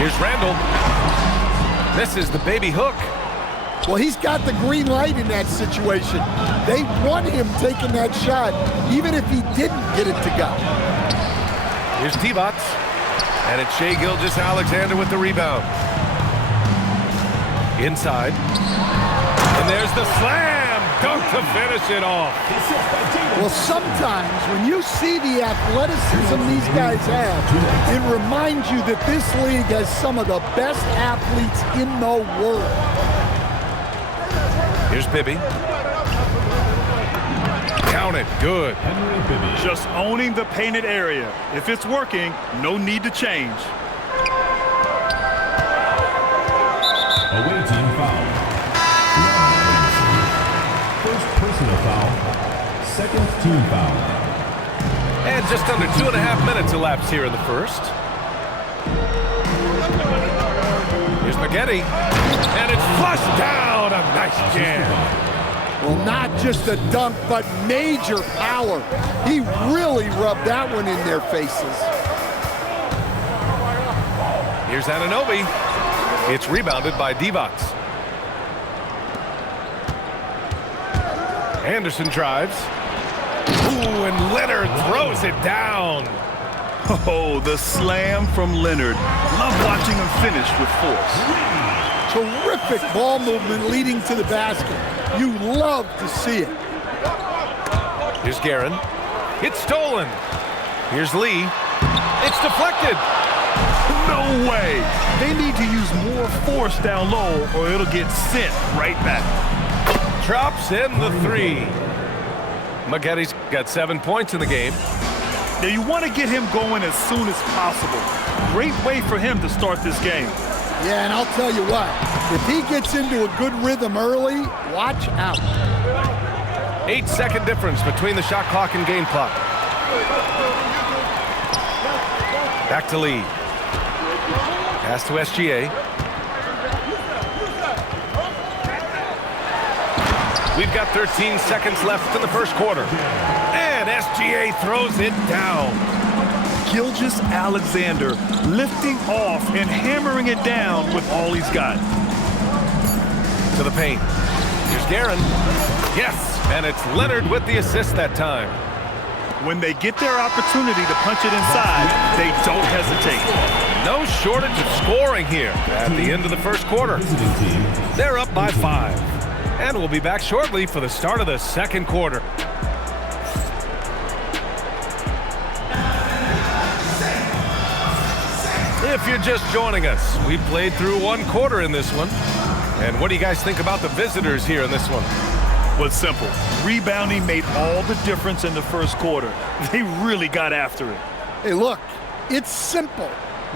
Here's Randall. Misses the baby hook. Well, he's got the green light in that situation. They want him taking that shot, even if he didn't get it to go. Here's Divac. And it's Shai Gilgeous-Alexander with the rebound. Inside. And there's the slam dunk to finish it off. Well, sometimes when you see the athleticism these guys have, it reminds you that this league has some of the best athletes in the world. Here's Bibby. Count it. Good. Just owning the painted area. If it's working, no need to change. Away team foul. First personal foul. Second team foul. And just under 2.5 minutes elapsed here in the first. Here's Maggette. And it's flushed down. A nice jam. Well, not just a dunk, but major power. He really rubbed that one in their faces. Here's Anunoby. It's rebounded by Divac. Anderson drives. Ooh, and Leonard throws it down. Oh, the slam from Leonard. Love watching him finish with force. Terrific ball movement leading to the basket. You love to see it. Here's Guerin. It's stolen. Here's Lee. It's deflected. No way. They need to use more force down low or it'll get sent right back. Drops in the three. Maggette's got 7 points in the game. Now you want to get him going as soon as possible. Great way for him to start this game. Yeah, and I'll tell you what, if he gets into a good rhythm early, watch out. 8-second difference between the shot clock and game clock. Back to Lee. Pass to SGA. We've got 13 seconds left in the first quarter. And SGA throws it down. Gilgeous-Alexander lifting off and hammering it down with all he's got. To the paint. Here's Guerin. Yes, and it's Leonard with the assist that time. When they get their opportunity to punch it inside, they don't hesitate. No shortage of scoring here at the end of the first quarter. They're up by 5. And we'll be back shortly for the start of the second quarter. If you're just joining us, we played through 1 quarter in this one. And what do you guys think about the visitors here in this one? Well, it's simple. Rebounding made all the difference in the first quarter. They really got after it. Hey, look, it's simple.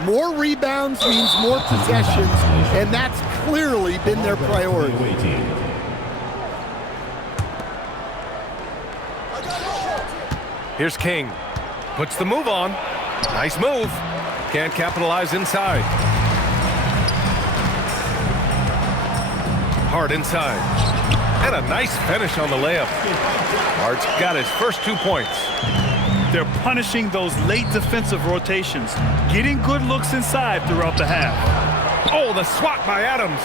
More rebounds means more possessions, and that's clearly been their priority. Here's King. Puts the move on. Nice move. Can't capitalize inside. Hart inside. And a nice finish on the layup. Hart's got his first 2 points. They're punishing those late defensive rotations, getting good looks inside throughout the half. Oh, the swat by Adams.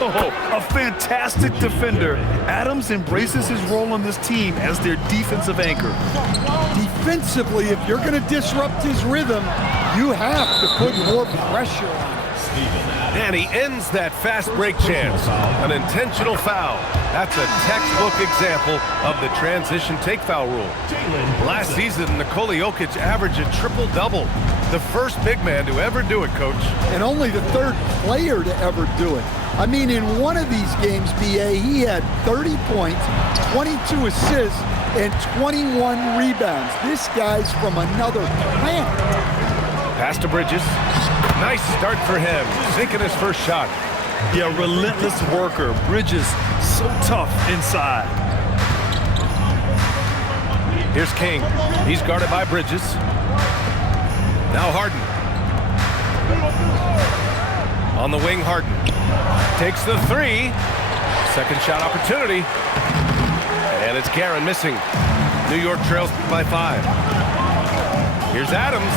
Oh, a fantastic defender. Adams embraces his role on this team as their defensive anchor. Defensively, if you're going to disrupt his rhythm, you have to put more pressure on him. And he ends that fast break chance. An intentional foul. That's a textbook example of the transition take foul rule. Last season, Nikola Jokic averaged a triple-double. The first big man to ever do it, Coach. And only the 3rd player to ever do it. I mean, in one of these games, B.A., he had 30 points, 22 assists, and 21 rebounds. This guy's from another planet. Pass to Bridges. Nice start for him, sinking his first shot. Yeah, relentless worker. Bridges, so tough inside. Here's King. He's guarded by Bridges. Now Harden. On the wing, Harden. Takes the 3. Second shot opportunity. And it's Guerin missing. New York trails by 5. Here's Adams.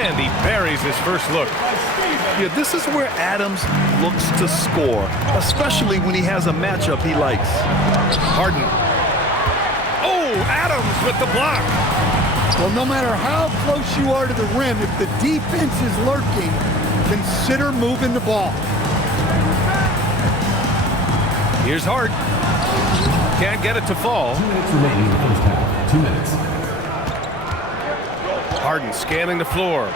And he buries his first look. Yeah, this is where Adams looks to score, especially when he has a matchup he likes. Harden. Oh, Adams with the block. Well, no matter how close you are to the rim, if the defense is lurking, consider moving the ball. Here's Hart. Can't get it to fall. 2 minutes remaining in the first half. 2 minutes. Harden scanning the floor.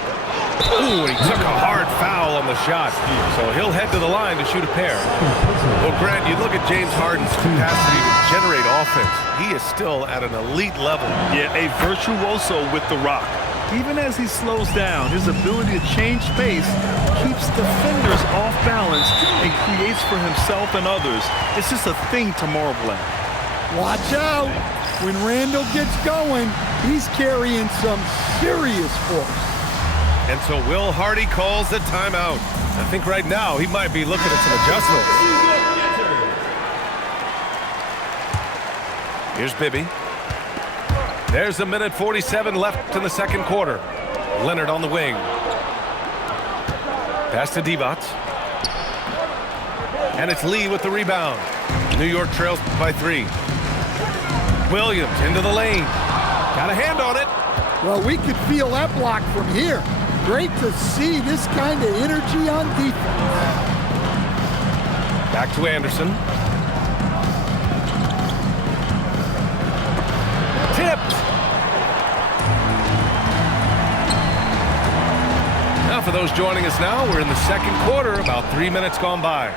Ooh, he took a hard foul on the shot. So he'll head to the line to shoot a pair. Well, Grant, you look at James Harden's capacity to generate offense. He is still at an elite level. Yeah, a virtuoso with the rock. Even as he slows down, his ability to change pace keeps defenders off balance and creates for himself and others. It's just a thing to marvel at. Watch out. When Randall gets going, he's carrying some serious force. And so Will Hardy calls the timeout. I think right now he might be looking at some adjustments. Here's Bibby. There's a minute 47 left in the second quarter. Leonard on the wing. Pass to Divac. And it's Lee with the rebound. New York trails by 3. Williams into the lane. Got a hand on it. Well, we could feel that block from here. Great to see this kind of energy on defense. Back to Anderson. Tipped. Now for those joining us now, we're in the second quarter, about 3 minutes gone by.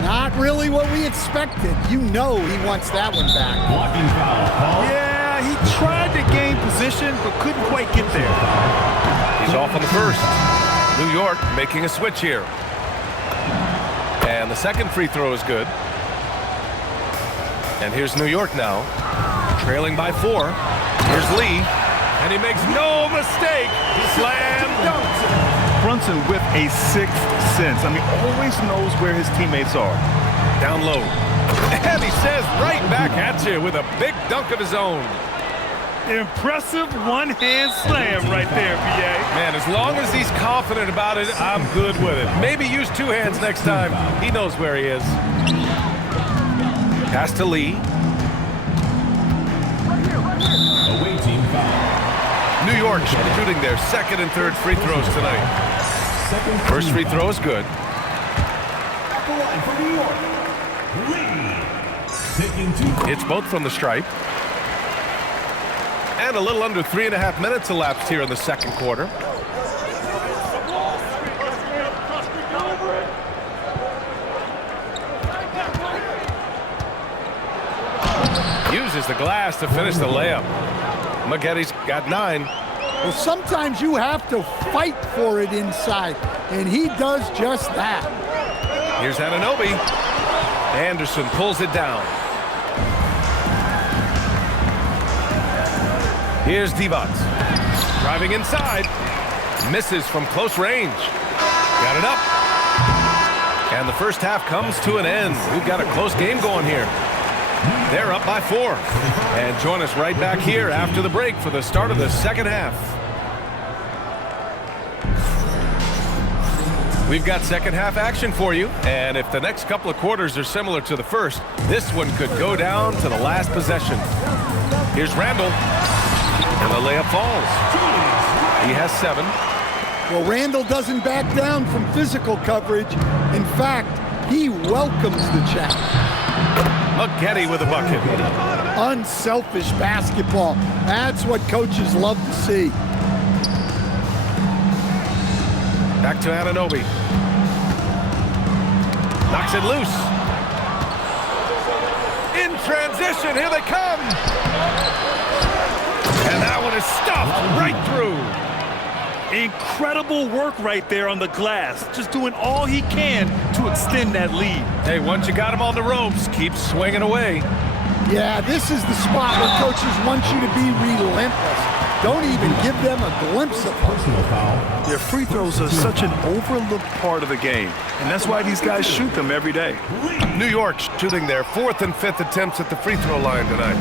Not really what we expected. You know he wants that one back. Blocking foul called. Yeah, he tried to gain position, but couldn't quite get there. He's off on the first. New York making a switch here. And the second free throw is good. And here's New York now, trailing by 4. Here's Lee, and he makes no mistake. Slam dunk. Brunson with a sixth sense. I mean, always knows where his teammates are. Down low. And he says right back at you with a big dunk of his own. Impressive one-hand slam right there, B.A. Man, as long as he's confident about it, I'm good with it. Maybe use 2 hands next time. He knows where he is. Pass to Lee. Away team foul. New York shooting their second and third free throws tonight. Second First free throw is good. At the line for New York. Lee. Taking 2. It's both from the stripe. And a little under 3.5 minutes elapsed here in the second quarter. Uses the glass to finish the layup. Maggotti's got 9. Well, sometimes you have to fight for it inside, and he does just that. Here's Anunoby. Anderson pulls it down. Here's Divac. Driving inside. Misses from close range. Got it up. And the first half comes to an end. We've got a close game going here. They're up by 4. And join us right back here after the break for the start of the second half. We've got second half action for you. And if the next couple of quarters are similar to the first, this one could go down to the last possession. Here's Randall. And the layup falls. He has 7. Well, Randall doesn't back down from physical coverage. In fact, he welcomes the challenge. Maggotti with a bucket. Unselfish basketball. That's what coaches love to see. Back to Anunoby. Knocks it loose. In transition, here they come. And that one is stuffed right through. Incredible work right there on the glass. Just doing all he can to extend that lead. Hey, once you got him on the ropes, keep swinging away. Yeah, this is the spot where coaches want you to be relentless. Don't even give them a glimpse of it. Personal foul. Their free throws are such an overlooked part of the game, and that's why these guys shoot them every day. New York shooting their 4th and 5th attempts at the free throw line tonight.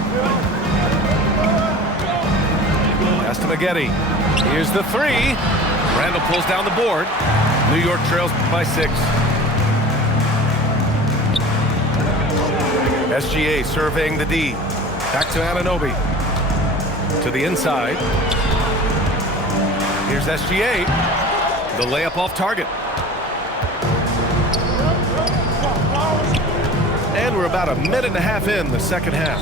Pass to Maggotti. Here's the 3. pulls down the board. New York trails by 6. SGA surveying the D. Back to Anunoby. To the inside. Here's SGA. The layup off target. And we're about a minute and a half in the second half.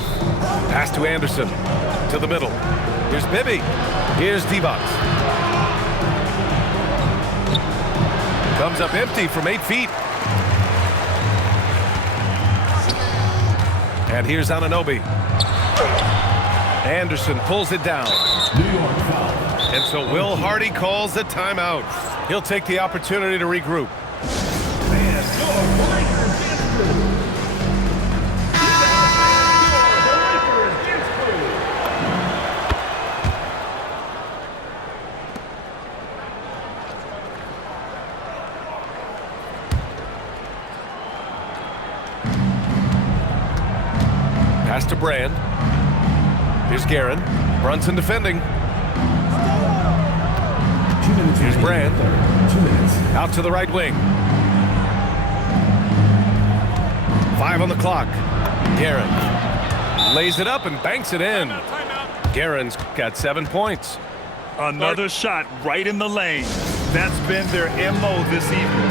Pass to Anderson. To the middle. Here's Bibby. Here's Divac. Comes up empty from 8 feet. And here's Anunoby. Anderson pulls it down. New York foul. And so Will Hardy calls the timeout. He'll take the opportunity to regroup. And your Lakers dance crew. Your Lakers dance crew. Pass to Brand. Here's Guerin. Brunson defending. 2 minutes. Here's Brand. 2 minutes. Out to the right wing. 5 on the clock. Guerin lays it up and banks it in. Guerin's got 7 points. Another shot right in the lane. That's been their MO this evening.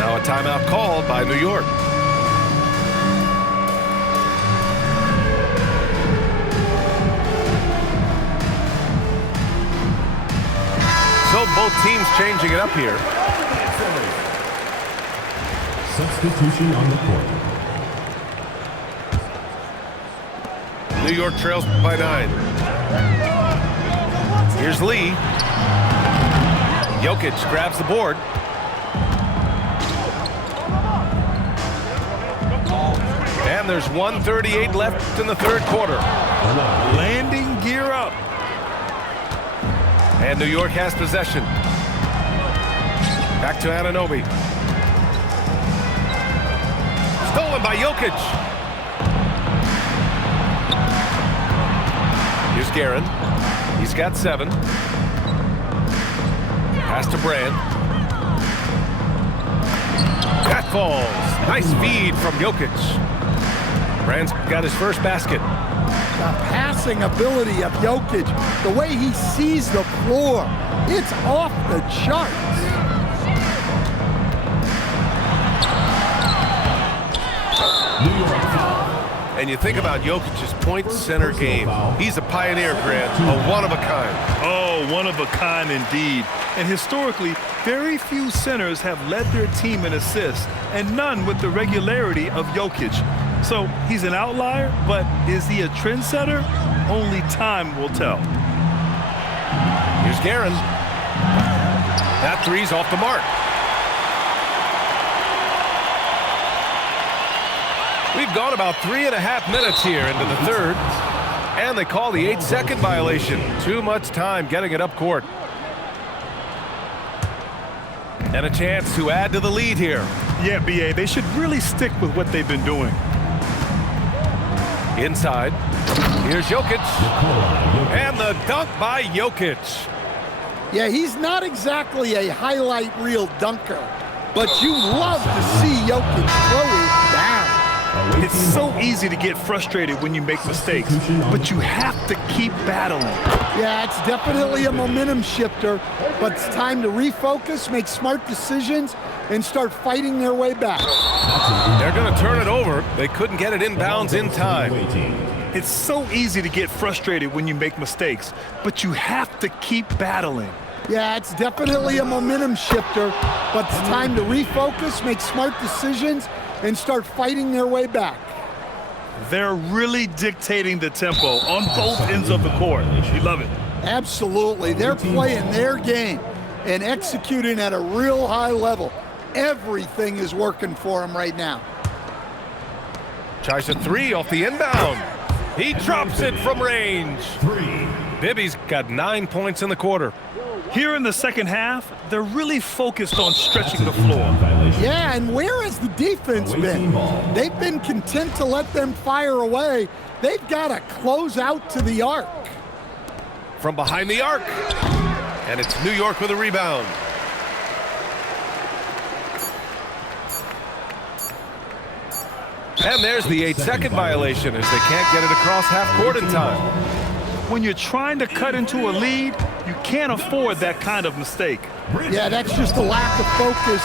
Now a timeout called by New York. So both teams changing it up here. Substitution on the court. New York trails by 9. Here's Lee. Jokic grabs the board. And there's 1:38 left in the third quarter. Landing gear up. And New York has possession. Back to Anunoby. Stolen by Jokic. Here's Guerin. He's got 7. Pass to Brand. That falls. Nice feed from Jokic. Brand's got his first basket. The passing ability of Jokic, the way he sees the floor, it's off the charts. New York foul. And you think about Jokic's point center game. He's a pioneer, Grant, a one of a kind. Oh, one of a kind indeed. And historically, very few centers have led their team in assists, and none with the regularity of Jokic. So he's an outlier, but is he a trendsetter? Only time will tell. Here's Guerin. That three's off the mark. We've gone about 3.5 minutes here into the third, and they call the 8-second violation. Too much time getting it up court. And a chance to add to the lead here. Yeah, BA, they should really stick with what they've been doing. Inside, here's Jokic, and the dunk by Jokic. Yeah, he's not exactly a highlight reel dunker, but you love to see Jokic throw it down. It's so easy to get frustrated when you make mistakes, but you have to keep battling. Yeah, it's definitely a momentum shifter, but it's time to refocus, make smart decisions, and start fighting their way back. They're going to turn it over. They couldn't get it inbounds in time. It's so easy to get frustrated when you make mistakes, but you have to keep battling. Yeah, it's definitely a momentum shifter, but it's time to refocus, make smart decisions, and start fighting their way back. They're really dictating the tempo on both ends of the court. You love it. Absolutely. They're playing their game and executing at a real high level. Everything is working for them right now. Tries a 3 off the inbound. He drops it from range. 3. Bibby's got 9 points in the quarter. Here in the second half, they're really focused on stretching the floor. Yeah, and where has the defense been? They've been content to let them fire away. They've got to close out to the arc. From behind the arc. And it's New York with a rebound. And there's the 8-second violation as they can't get it across half court in time. When you're trying to cut into a lead, you can't afford that kind of mistake. Yeah, that's just a lack of focus.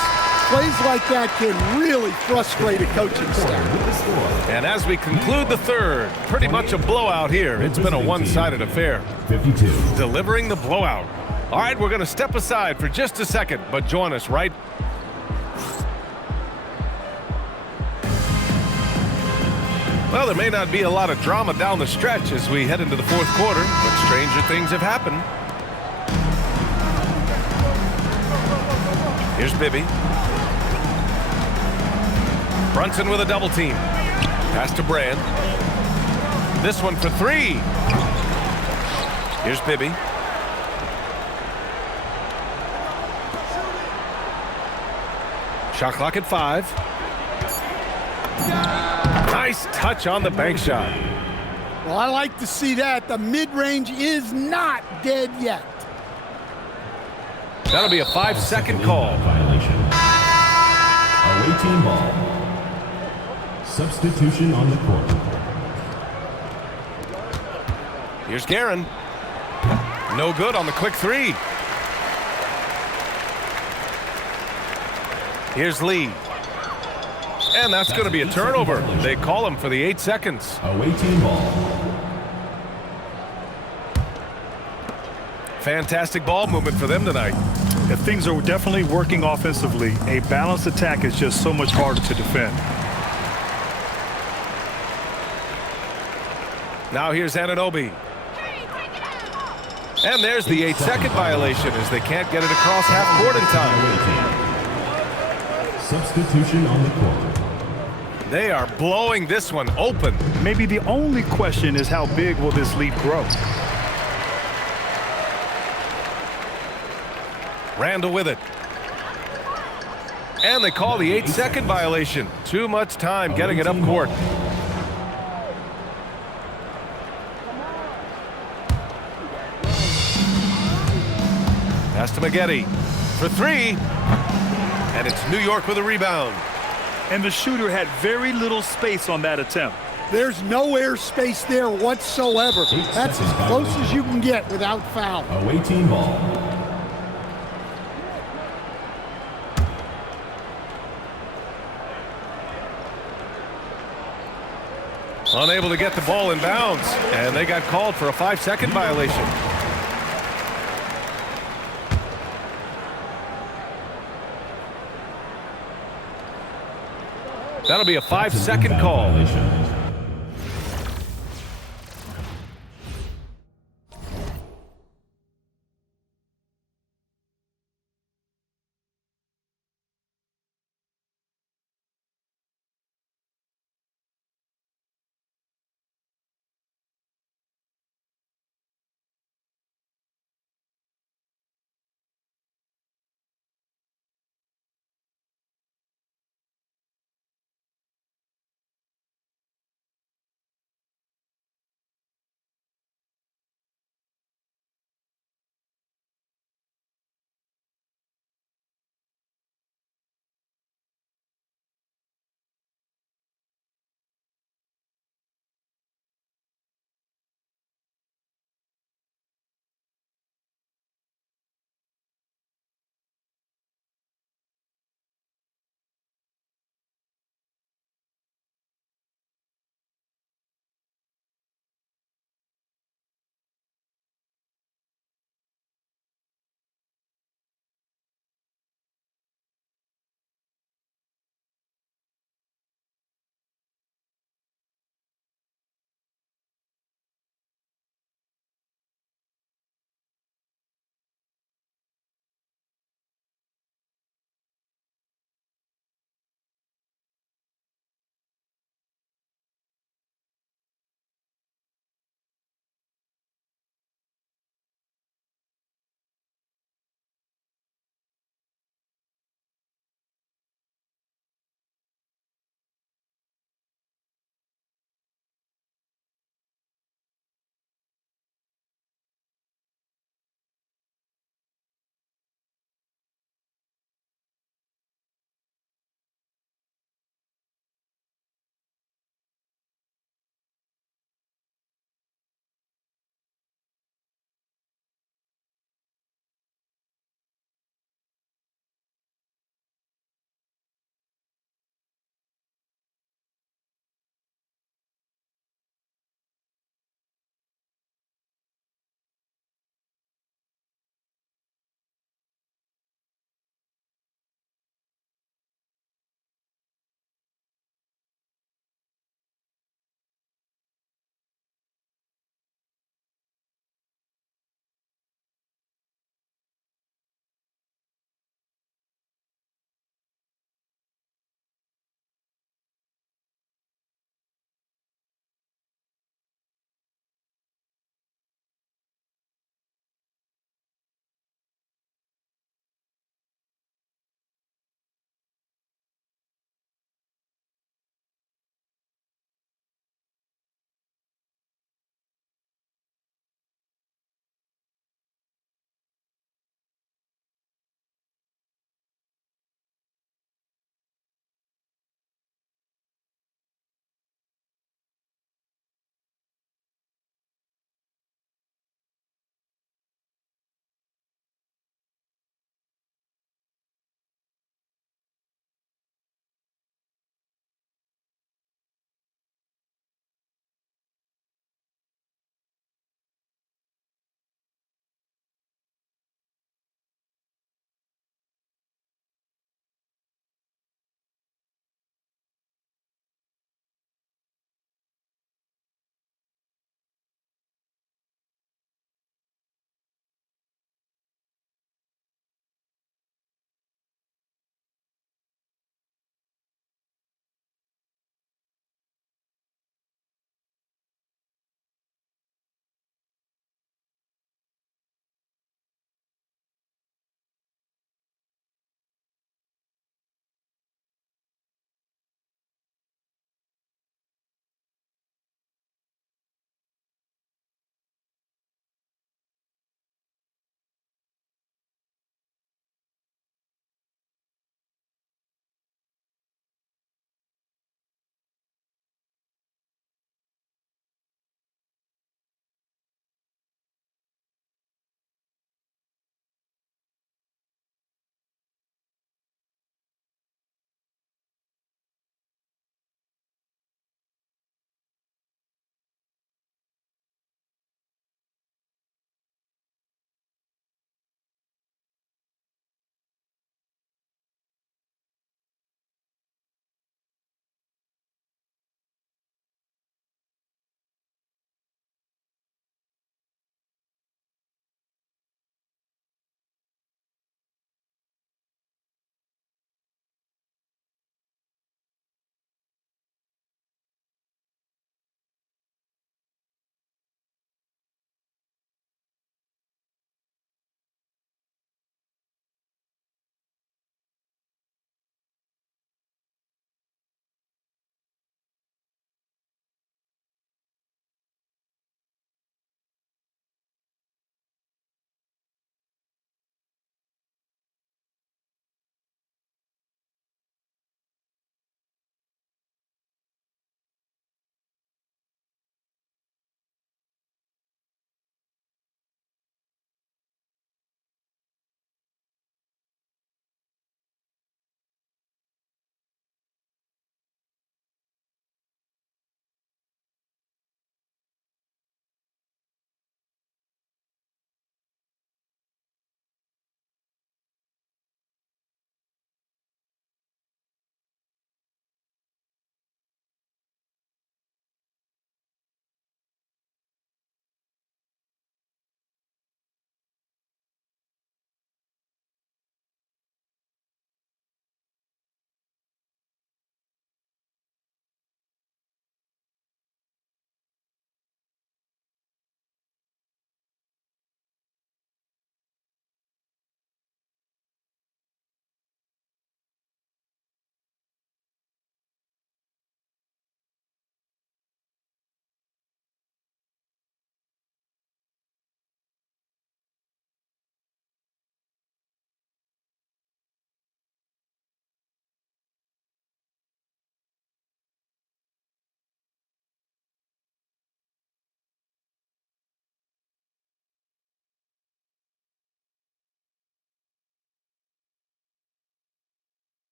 Plays like that can really frustrate a coaching staff. And as we conclude the third, pretty much a blowout here. It's been a one-sided affair. 52. Delivering the blowout. All right, we're going to step aside for just a second, but join us right. Well, there may not be a lot of drama down the stretch as we head into the fourth quarter, but stranger things have happened. Here's Bibby. Brunson with a double team. Pass to Brand. This one for three. Here's Bibby. Shot clock at 5. Nice touch on the bank shot. Well, I like to see that. The mid-range is not dead yet. That'll be a 5-second call. Violation. Away team ball. Substitution on the court. Here's Guerin. No good on the quick three. Here's Lee. And that's going to be a turnover. They call him for the 8 seconds. Away team ball. Fantastic ball movement for them tonight. If things are definitely working offensively, a balanced attack is just so much harder to defend. Now here's Anunoby. And there's the 8-second violation as they can't get it across half court in time. Substitution on the court. They are blowing this one open. Maybe the only question is how big will this lead grow? Randall with it. And they call the 8-second violation. Too much time getting it up court. Pass to Maggette for three. And it's New York with a rebound. And the shooter had very little space on that attempt. There's no air space there whatsoever. That's as close as you can get without foul. Away team ball. Unable to get the ball in bounds. And they got called for a 5-second violation. That'll be a 5-second call. Violation.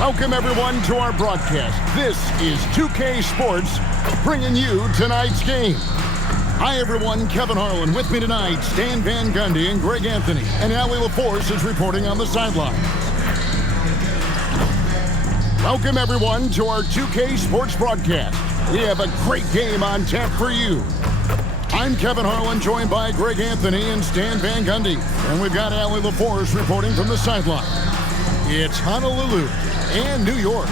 Welcome, everyone, to our broadcast. This is 2K Sports, bringing you tonight's game. Hi, everyone. Kevin Harlan with me tonight. Stan Van Gundy and Greg Anthony. And Allie LaForce is reporting on the sideline. Welcome, everyone, to our 2K Sports broadcast. We have a great game on tap for you. I'm Kevin Harlan, joined by Greg Anthony and Stan Van Gundy. And we've got Allie LaForce reporting from the sideline. It's Honolulu and New York.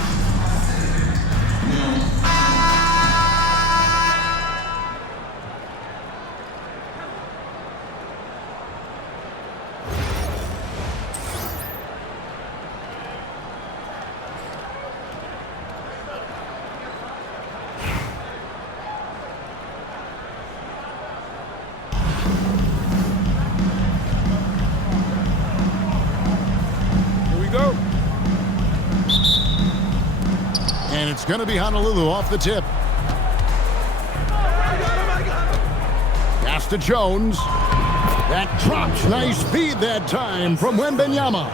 And it's going to be Honolulu off the tip. Pass to Jones. That drops. Nice feed that time from Wembanyama.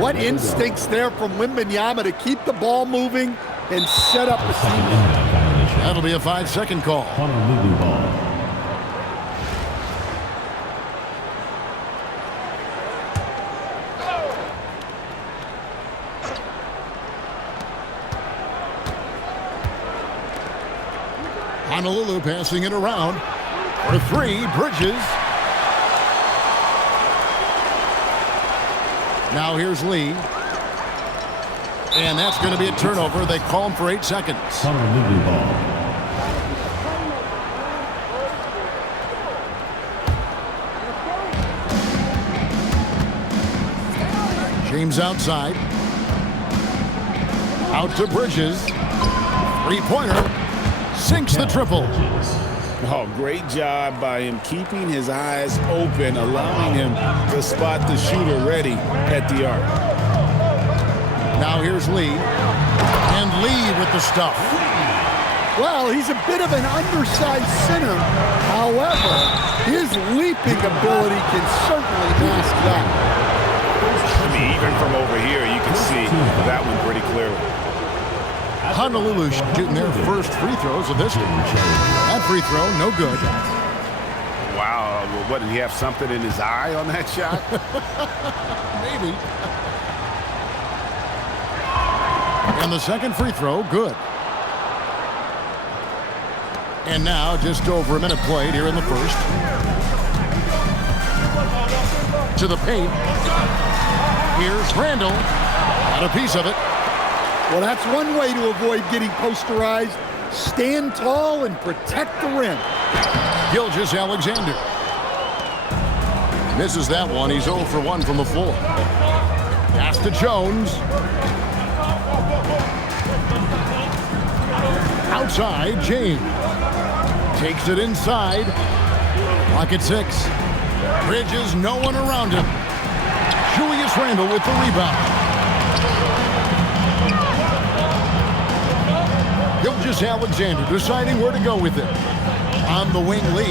What instincts there from Wembanyama to keep the ball moving and set up a team. That'll be a 5-second call. Honolulu ball. Honolulu passing it around for three. Bridges. Now here's Lee. And that's going to be a turnover. They call him for 8 seconds. Honolulu ball. James outside. Out to Bridges. Three-pointer. Sinks the triple. Oh, great job by him keeping his eyes open, allowing him to spot the shooter ready at the arc. Now here's Lee. And Lee with the stuff. Well, he's a bit of an undersized center. However, his leaping ability can certainly mask that. I mean, even from over here, you can see that one pretty clearly. Honolulu shooting their first free throws of this one. That free throw, no good. Wow, what, did he have something in his eye on that shot? Maybe. And the second free throw, good. And now just over a minute played here in the first. To the paint. Here's Randall. Got a piece of it. Well, that's one way to avoid getting posterized. Stand tall and protect the rim. Gilgeous-Alexander. Misses that one. He's 0 for 1 from the floor. Pass to Jones. Outside, James. Takes it inside. Clock at 6. Bridges, no one around him. Julius Randle with the rebound. Gilgeous-Alexander deciding where to go with it. On the wing, Lee. 2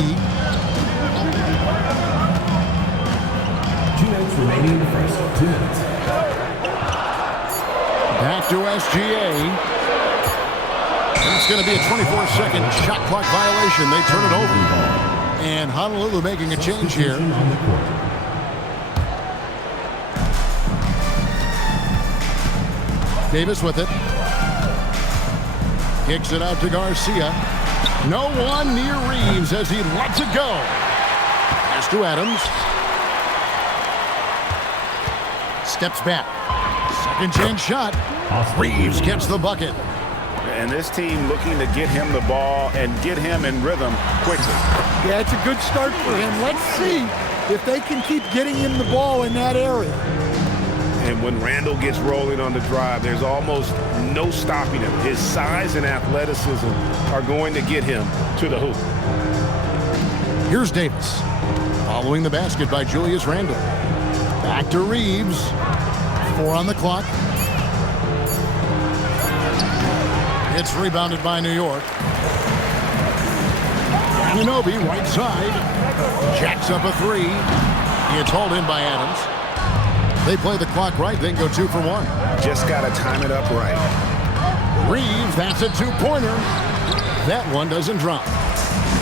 minutes remaining in the first. 2 minutes. Back to SGA. It's going to be a 24-second shot clock violation. They turn it over. And Honolulu making a change here. On the court. Davis with it. Kicks it out to Garcia. No one near Reeves as he lets it go. Pass to Adams. Steps back. Second chance shot. Reeves gets the bucket. And this team looking to get him the ball and get him in rhythm quickly. Yeah, it's a good start for him. Let's see if they can keep getting him the ball in that area. And when Randall gets rolling on the drive, there's almost no stopping him. His size and athleticism are going to get him to the hoop. Here's Davis. Following the basket by Julius Randle. Back to Reeves. 4 on the clock. It's rebounded by New York. Anunoby, right side. Jacks up a 3. It's hauled in by Adams. They play the clock right, then go 2 for 1. Just got to time it up right. Reeves, that's a two-pointer. That one doesn't drop.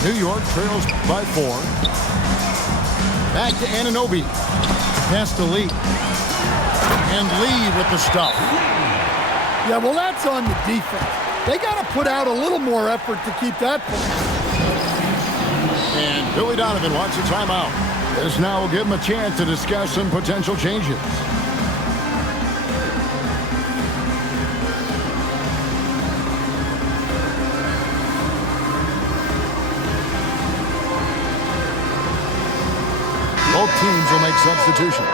New York trails by 4. Back to Anunoby. Pass to Lee. And Lee with the stuff. Yeah, well, that's on the defense. They got to put out a little more effort to keep that point. And Billy Donovan wants a timeout. This now will give him a chance to discuss some potential changes. Both teams will make substitutions.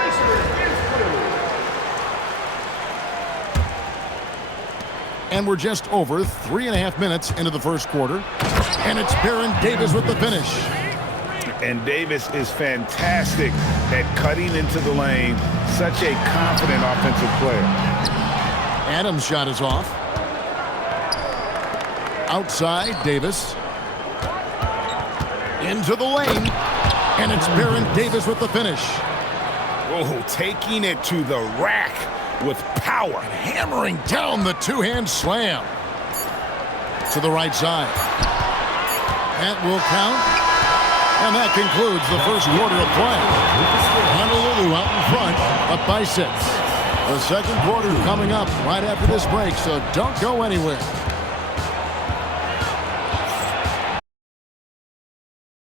And we're just over 3.5 minutes into the first quarter. And it's Baron Davis with the finish. And Davis is fantastic at cutting into the lane. Such a confident offensive player. Adams' shot is off. Outside, Davis. Into the lane. And it's Baron Davis with the finish. Oh, taking it to the rack with power. Hammering down the two-hand slam. To the right side. That will count. And that concludes the first quarter of play. Honolulu out in front, up by 6. The second quarter coming up right after this break, so don't go anywhere.